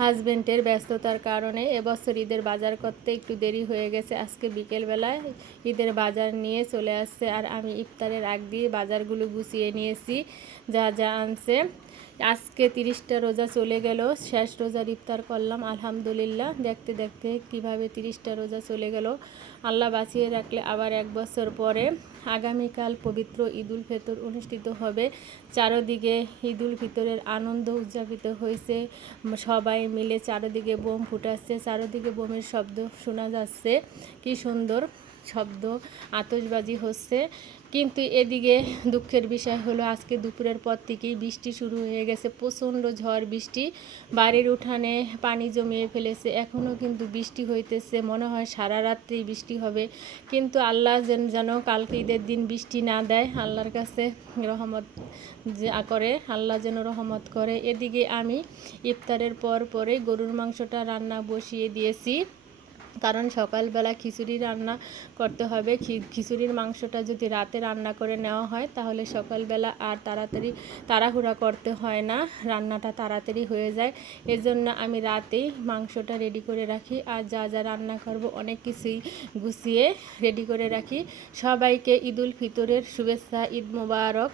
হাজবেন্ডের ব্যস্ততার কারণে এবছর ঈদের বাজার করতে একটু দেরি হয়ে গেছে। আজকে বিকেলবেলায় ঈদের বাজার নিয়ে চলে আসছে, আর আমি ইফতারের আগ দিয়ে বাজারগুলো গুছিয়ে নিয়েছি যা যা আনছে। আজকে 30টা রোজা চলে গেল, শেষ রোজার ইফতার করলাম আলহামদুলিল্লাহ। দেখতে দেখতে কিভাবে 30টা রোজা চলে গেল। আল্লাহ বাঁচিয়ে রাখলে আবার 1 বছর পরে আগামীকাল পবিত্র ঈদুল ফিতর অনুষ্ঠিত হবে। চারদিকে ঈদুল ফিতরের আনন্দ উদযাপিত হয়েছে, সবাই মিলে চারদিকে বোম ফুটাচ্ছে, চারদিকে বোমের শব্দ শোনা যাচ্ছে, কি সুন্দর শব্দ, আতশবাজি হচ্ছে। কিন্তু এদিকে দুঃখের বিষয় হলো আজকে দুপুরের পর থেকেই বৃষ্টি শুরু হয়ে গেছে, প্রচণ্ড ঝড় বৃষ্টি, বাড়ির উঠানে পানি জমিয়ে ফেলেছে। এখনও কিন্তু বৃষ্টি হইতেছে, মনে হয় সারা রাত্রি বৃষ্টি হবে। কিন্তু আল্লাহ যেন কালকে ঈদের দিন বৃষ্টি না দেয়, আল্লাহর কাছে রহমত করে, আল্লাহ যেন রহমত করে। এদিকে আমি ইফতারের পরে গরুর মাংসটা রান্না বসিয়ে দিয়েছি, কারণ সকালবেলা খিচুড়ি রান্না করতে হবে। খিচুড়ির মাংসটা যদি রাতে রান্না করে নেওয়া হয় তাহলে সকালবেলা আর তাড়াহুড়া করতে হয় না, রান্নাটা তাড়াতাড়ি হয়ে যায়। এজন্য আমি রাতেই মাংসটা রেডি করে রাখি, আর যা যা রান্না করব অনেক কিছুই গুছিয়ে রেডি করে রাখি। সবাইকে ঈদুল ফিতরের শুভেচ্ছা, ঈদ মোবারক।